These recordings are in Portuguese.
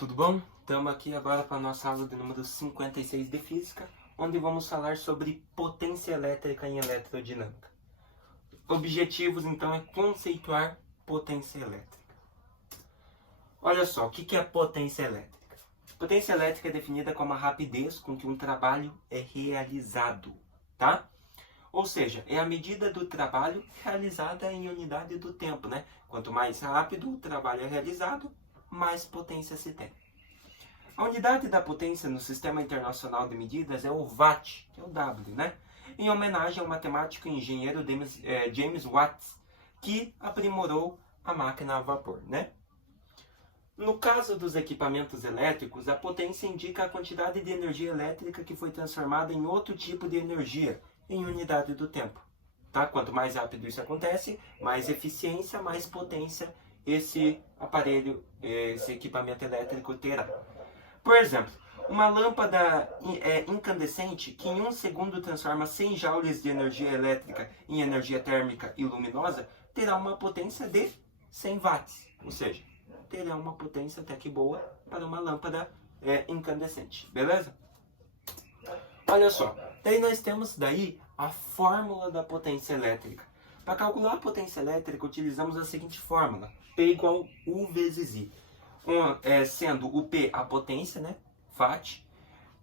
tudo bom? Estamos aqui agora para a nossa aula de número 56 de Física, onde vamos falar sobre potência elétrica em eletrodinâmica. Objetivos, então, é conceituar potência elétrica. Olha só, o que é potência elétrica? Potência elétrica é definida como a rapidez com que um trabalho é realizado, tá? Ou seja, é a medida do trabalho realizada em unidade do tempo, né? Quanto mais rápido o trabalho é realizado, mais potência se tem. A unidade da potência no Sistema Internacional de Medidas é o Watt, que é o W, né? Em homenagem ao matemático e engenheiro James Watt, que aprimorou a máquina a vapor, né? No caso dos equipamentos elétricos, a potência indica a quantidade de energia elétrica que foi transformada em outro tipo de energia, em unidade do tempo. Tá? Quanto mais rápido isso acontece, mais eficiência, mais potência esse aparelho, esse equipamento elétrico terá. Por exemplo, uma lâmpada incandescente que em 1 segundo transforma 100 joules de energia elétrica em energia térmica e luminosa terá uma potência de 100 watts, ou seja, terá uma potência até que boa para uma lâmpada incandescente, beleza? Olha só, daí nós temos a fórmula da potência elétrica. Para calcular a potência elétrica, utilizamos a seguinte fórmula: P igual U vezes I. Sendo o P a potência, né, Watt,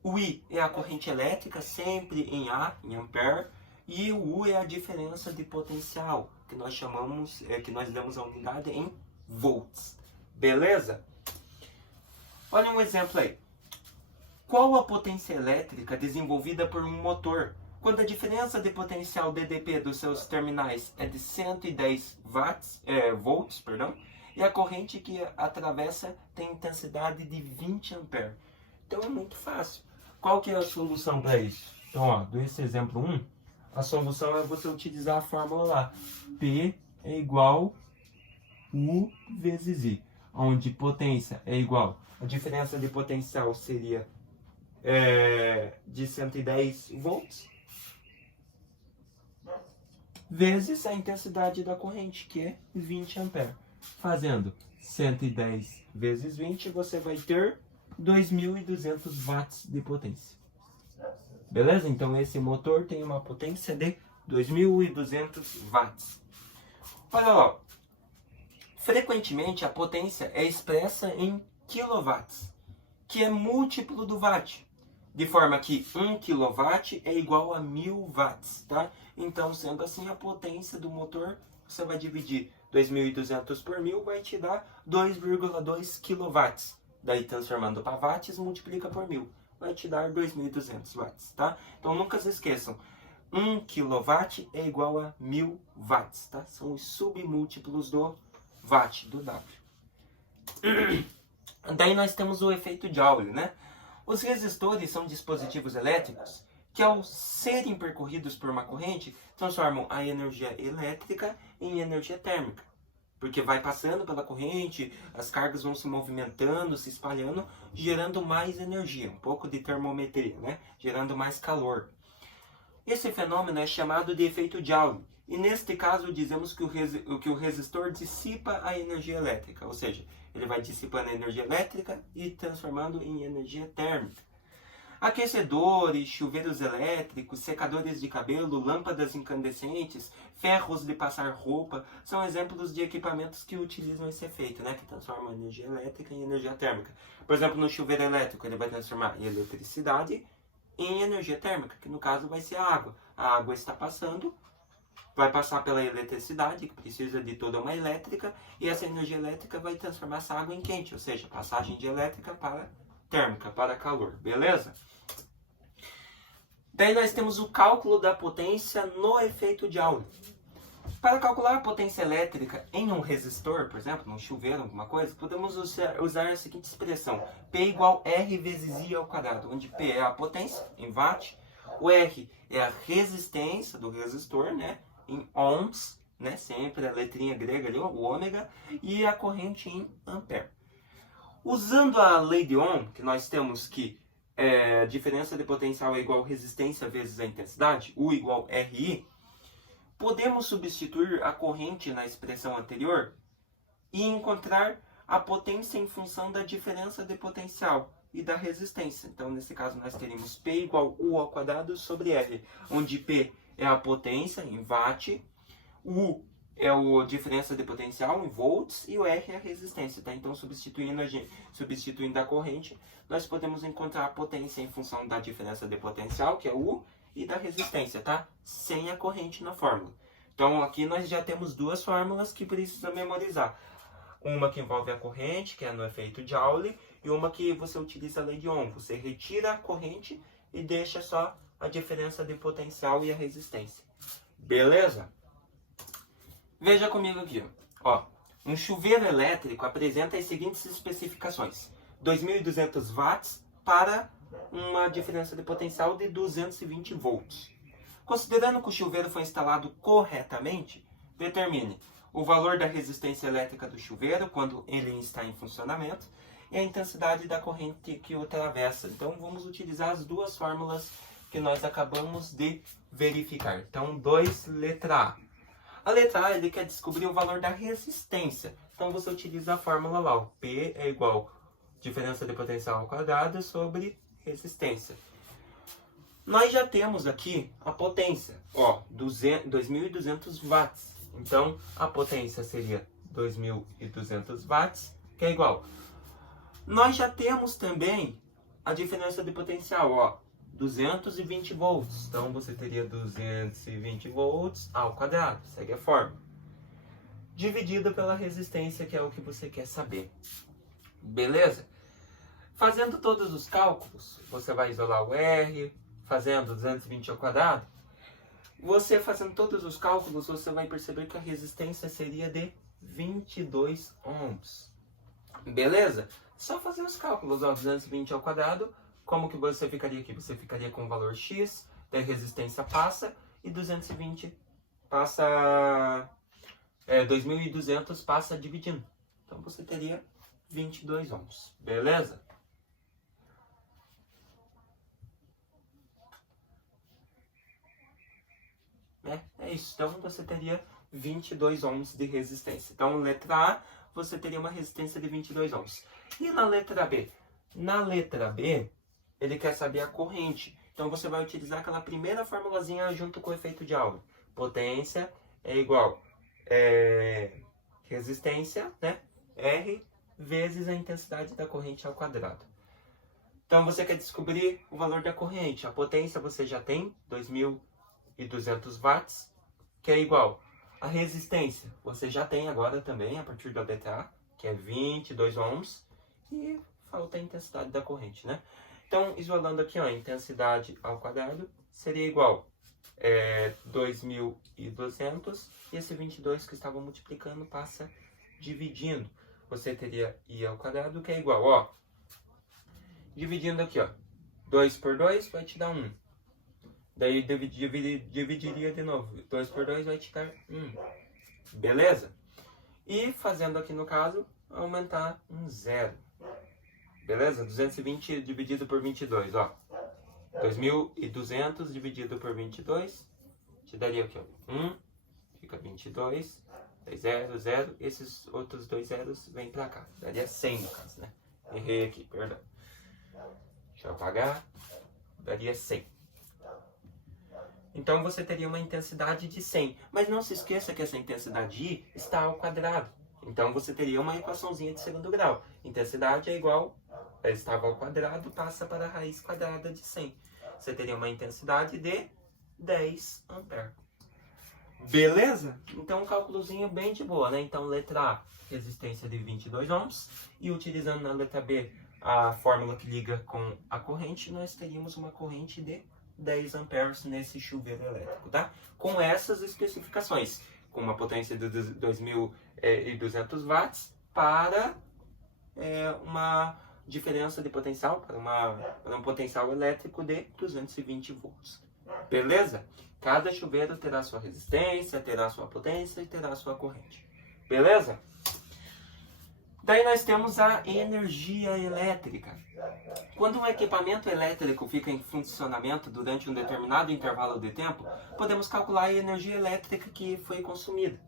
o I é a corrente elétrica, sempre em A, em ampere, e o U é a diferença de potencial, que nós chamamos, que nós damos a unidade em volts. Beleza? Olha um exemplo aí. Qual a potência elétrica desenvolvida por um motor quando a diferença de potencial DDP dos seus terminais é de 110 volts, e a corrente que atravessa tem intensidade de 20 A? Então é muito fácil. Qual que é a solução para isso? Então, ó, desse exemplo 1, a solução é você utilizar a fórmula lá. P é igual U vezes I, onde potência é igual. A diferença de potencial seria de 110 volts vezes a intensidade da corrente, que é 20 A. Fazendo 110 vezes 20, você vai ter 2.200 watts de potência. Beleza? Então esse motor tem uma potência de 2.200 watts. Olha lá. Frequentemente a potência é expressa em quilowatts, que é múltiplo do watt. De forma que 1 kW é igual a 1.000 watts, tá? Então, sendo assim, a potência do motor, você vai dividir 2.200 por 1.000, vai te dar 2,2 kW. Daí, transformando para watts, multiplica por 1.000, vai te dar 2.200 watts, tá? Então, nunca se esqueçam, 1 kW é igual a 1.000 watts, tá? São os submúltiplos do watt, do W. Daí nós temos o efeito Joule, né? Os resistores são dispositivos elétricos que, ao serem percorridos por uma corrente, transformam a energia elétrica em energia térmica. Porque vai passando pela corrente, as cargas vão se movimentando, se espalhando, gerando mais energia, um pouco de termometria, né? Gerando mais calor. Esse fenômeno é chamado de efeito Joule. E neste caso dizemos que o resistor dissipa a energia elétrica, ou seja, ele vai dissipando a energia elétrica e transformando em energia térmica. Aquecedores, chuveiros elétricos, secadores de cabelo, lâmpadas incandescentes, ferros de passar roupa, são exemplos de equipamentos que utilizam esse efeito, né? Que transformam a energia elétrica em energia térmica. Por exemplo, no chuveiro elétrico, ele vai transformar eletricidade em energia térmica, que no caso vai ser a água. A água está passando, vai passar pela eletricidade, que precisa de toda uma elétrica, e essa energia elétrica vai transformar essa água em quente, ou seja, passagem de elétrica para térmica, para calor, beleza? Daí nós temos o cálculo da potência no efeito Joule. Para calcular a potência elétrica em um resistor, por exemplo, num chuveiro, alguma coisa, podemos usar a seguinte expressão: P igual R vezes I ao quadrado, onde P é a potência, em watt, o R é a resistência do resistor, né, em ohms, né, sempre a letrinha grega ali, o ômega, e a corrente em ampere. Usando a lei de Ohm, que nós temos que a diferença de potencial é igual a resistência vezes a intensidade, U igual RI, podemos substituir a corrente na expressão anterior e encontrar a potência em função da diferença de potencial e da resistência. Então, nesse caso, nós teríamos P igual U ao quadrado sobre R, onde P é a potência em watt, U é a diferença de potencial em volts e o R é a resistência. Tá? Então, substituindo a corrente, nós podemos encontrar a potência em função da diferença de potencial, que é U, e da resistência, tá? Sem a corrente na fórmula. Então, aqui nós já temos duas fórmulas que precisa memorizar. Uma que envolve a corrente, que é no efeito Joule, e uma que você utiliza a lei de Ohm. Você retira a corrente e deixa só a diferença de potencial e a resistência. Beleza? Veja comigo aqui. Ó, um chuveiro elétrico apresenta as seguintes especificações. 2.200 watts para uma diferença de potencial de 220 volts. Considerando que o chuveiro foi instalado corretamente, determine o valor da resistência elétrica do chuveiro quando ele está em funcionamento e a intensidade da corrente que o atravessa. Então, vamos utilizar as duas fórmulas que nós acabamos de verificar. Então, 2, letra A. A letra A, ele quer descobrir o valor da resistência. Então, você utiliza a fórmula lá. O P é igual a diferença de potencial ao quadrado sobre resistência. Nós já temos aqui a potência, ó, 2.200 watts. Então, a potência seria 2.200 watts, que é igual. Nós já temos também a diferença de potencial, ó, 220 volts. Então, você teria 220 volts ao quadrado, segue a fórmula. Dividido pela resistência, que é o que você quer saber. Beleza? Fazendo todos os cálculos, você vai isolar o R, fazendo 220 ao quadrado. Você fazendo todos os cálculos, você vai perceber que a resistência seria de 22 ohms. Beleza? Só fazer os cálculos, ó, 220 ao quadrado. Como que você ficaria aqui? Você ficaria com o valor X, da resistência passa, e 220 passa... 2.200 passa dividindo. Então, você teria 22 ohms. Beleza? É isso. Então, você teria 22 ohms de resistência. Então, letra A, você teria uma resistência de 22 ohms. E na letra B? Na letra B, ele quer saber a corrente. Então, você vai utilizar aquela primeira formulazinha junto com o efeito de Joule. Potência é igual resistência, né? R vezes a intensidade da corrente ao quadrado. Então, você quer descobrir o valor da corrente. A potência você já tem, 2.200 watts, que é igual. A resistência você já tem agora também, a partir da letra A, que é 22 ohms. E falta a intensidade da corrente, né? Então, isolando aqui, ó, a intensidade ao quadrado seria igual 2.200, e esse 22 que estava multiplicando passa dividindo. Você teria I ao quadrado, que é igual, ó, dividindo aqui, ó, 2 por 2 vai te dar 1. Daí dividiria de novo, 2 por 2 vai te dar 1. Beleza? E fazendo aqui no caso, aumentar um 0. Beleza? 220 dividido por 22, ó. 2.200 dividido por 22, te daria aqui, ó, 1, fica 22, 0, 0, esses outros dois zeros vêm pra cá, daria 100 no caso, né? Errei aqui, perdão. Deixa eu apagar, daria 100. Então você teria uma intensidade de 100, mas não se esqueça que essa intensidade I está ao quadrado. Então você teria uma equaçãozinha de segundo grau. Intensidade é igual, estava ao quadrado, passa para a raiz quadrada de 100. Você teria uma intensidade de 10 ampere. Beleza? Então, um cálculozinho bem de boa, né? Então, letra A, resistência de 22 ohms. E utilizando na letra B a fórmula que liga com a corrente, nós teríamos uma corrente de 10 amperes nesse chuveiro elétrico, tá? Com essas especificações. Com uma potência de 2.200 watts para uma diferença de potencial, para um potencial elétrico de 220 volts. Beleza? Cada chuveiro terá sua resistência, terá sua potência e terá sua corrente. Beleza? Daí nós temos a energia elétrica. Quando um equipamento elétrico fica em funcionamento durante um determinado intervalo de tempo, podemos calcular a energia elétrica que foi consumida.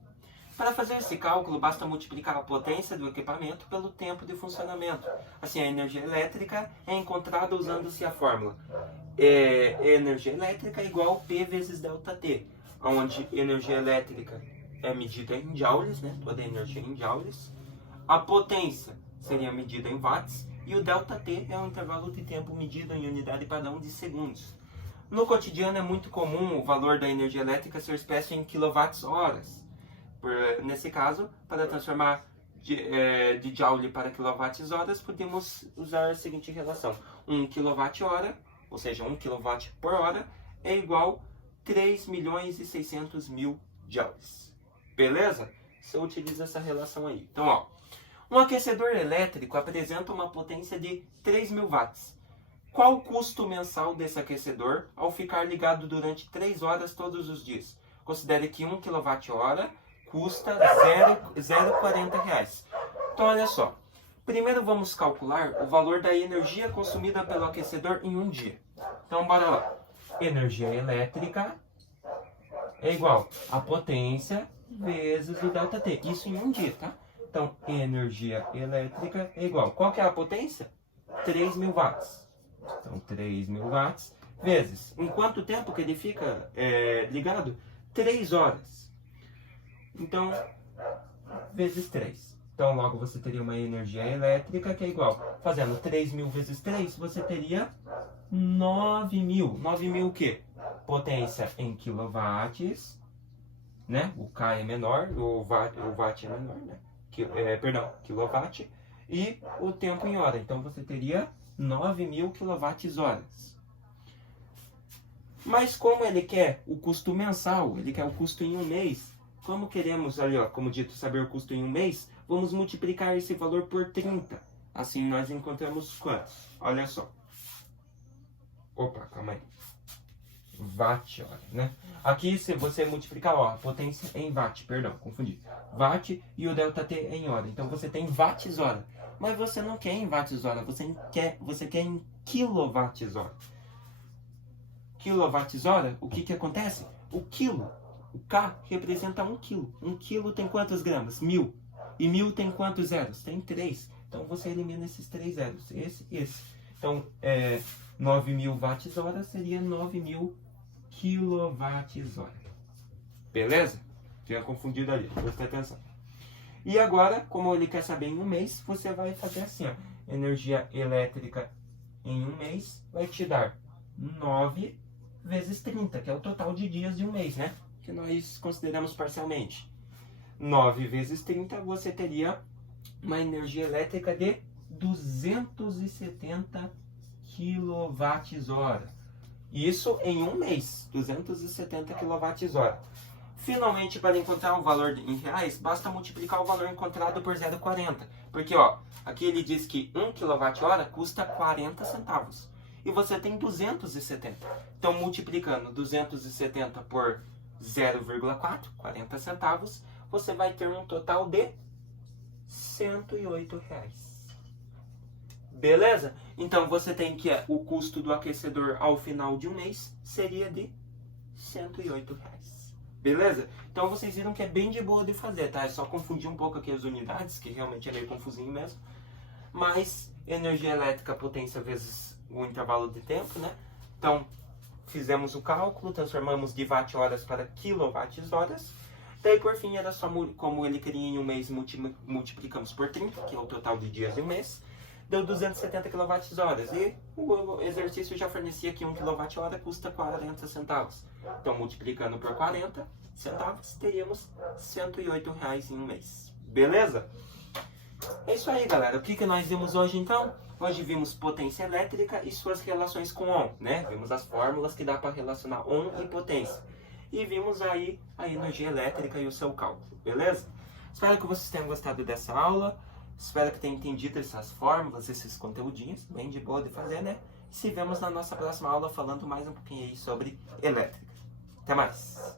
Para fazer esse cálculo, basta multiplicar a potência do equipamento pelo tempo de funcionamento. Assim, a energia elétrica é encontrada usando-se a fórmula energia elétrica igual P vezes ΔT, onde energia elétrica é medida em joules, né? Toda a energia em joules. A potência seria medida em watts e o ΔT é o intervalo de tempo medido em unidade padrão de segundos. No cotidiano é muito comum o valor da energia elétrica ser expresso em kWh. Nesse caso, para transformar de joule para kWh, podemos usar a seguinte relação. 1 kWh, ou seja, 1 kW por hora, é igual a 3.600.000 joules. Beleza? Você utiliza essa relação aí. Então, ó, um aquecedor elétrico apresenta uma potência de 3.000 watts. Qual o custo mensal desse aquecedor ao ficar ligado durante 3 horas todos os dias? Considere que 1 kWh custa R$ 0,40. Então, olha só. Primeiro vamos calcular o valor da energia consumida pelo aquecedor em um dia. Então, bora lá. Energia elétrica é igual a potência vezes o ΔT. Isso em um dia, tá? Então, energia elétrica é igual. Qual que é a potência? 3.000 watts. Então, 3.000 watts vezes. Em quanto tempo que ele fica ligado? 3 horas. Então, vezes 3. Então, logo você teria uma energia elétrica que é igual. Fazendo 3.000 vezes 3, você teria 9.000. 9.000 o quê? Potência em quilowatts, né? O K é menor, o watt é menor, né? Quilowatt. E o tempo em hora. Então, você teria 9.000 kWh. Mas como ele quer o custo mensal, ele quer o custo em um mês, como queremos, ali, ó, como dito, saber o custo em um mês, vamos multiplicar esse valor por 30. Assim nós encontramos quantos? Olha só. Opa, calma aí. Watt-hora, né? Aqui, se você multiplicar, ó, a potência em watt, perdão, confundi. Watt e o ΔT em hora. Então, você tem watts-hora. Mas você não quer em watts-hora, você quer em quilowatts-hora. Quilowatts-hora, o que acontece? O quilo, o K representa 1 quilo. 1 quilo tem quantos gramas? 1.000. E 1.000 tem quantos zeros? Tem 3. Então, você elimina esses 3 zeros. Esse. Então, 9.000 watts-hora seria 9.000 quilowatts-hora. Beleza? Tinha confundido ali, presta atenção. E agora, como ele quer saber em um mês, você vai fazer assim, ó. Energia elétrica em um mês vai te dar 9 vezes 30, que é o total de dias de um mês, né? Que nós consideramos parcialmente. 9 vezes 30, você teria uma energia elétrica de 270 kWh. Isso em um mês, 270 kWh. Finalmente, para encontrar um valor em reais, basta multiplicar o valor encontrado por 0,40. Porque, ó, aqui ele diz que 1 kWh custa 40 centavos. E você tem 270. Então, multiplicando 270 por 0,4, 40 centavos, você vai ter um total de R$ 108. Beleza? Então, você tem que o custo do aquecedor ao final de um mês seria de R$ 108. Beleza? Então, vocês viram que é bem de boa de fazer, tá? É só confundir um pouco aqui as unidades, que realmente é meio confusinho mesmo. Mas, energia elétrica, potência vezes o intervalo de tempo, né? Então, fizemos o cálculo, transformamos de watt-horas para quilowatts-horas. Daí, por fim, era só, como ele queria em um mês, multiplicamos por 30, que é o total de dias de um mês. Deu 270 kWh. E o exercício já fornecia que 1 kWh custa 40 centavos. Então, multiplicando por 40 centavos, teríamos R$ 108 em um mês. Beleza? É isso aí, galera. O que nós vimos hoje, então? Hoje vimos potência elétrica e suas relações com Ohm, né? Vimos as fórmulas que dá para relacionar Ohm e potência. E vimos aí a energia elétrica e o seu cálculo, beleza? Espero que vocês tenham gostado dessa aula. Espero que tenham entendido essas fórmulas, esses conteúdinhos, bem de boa de fazer, né? E se vemos na nossa próxima aula falando mais um pouquinho aí sobre elétrica. Até mais!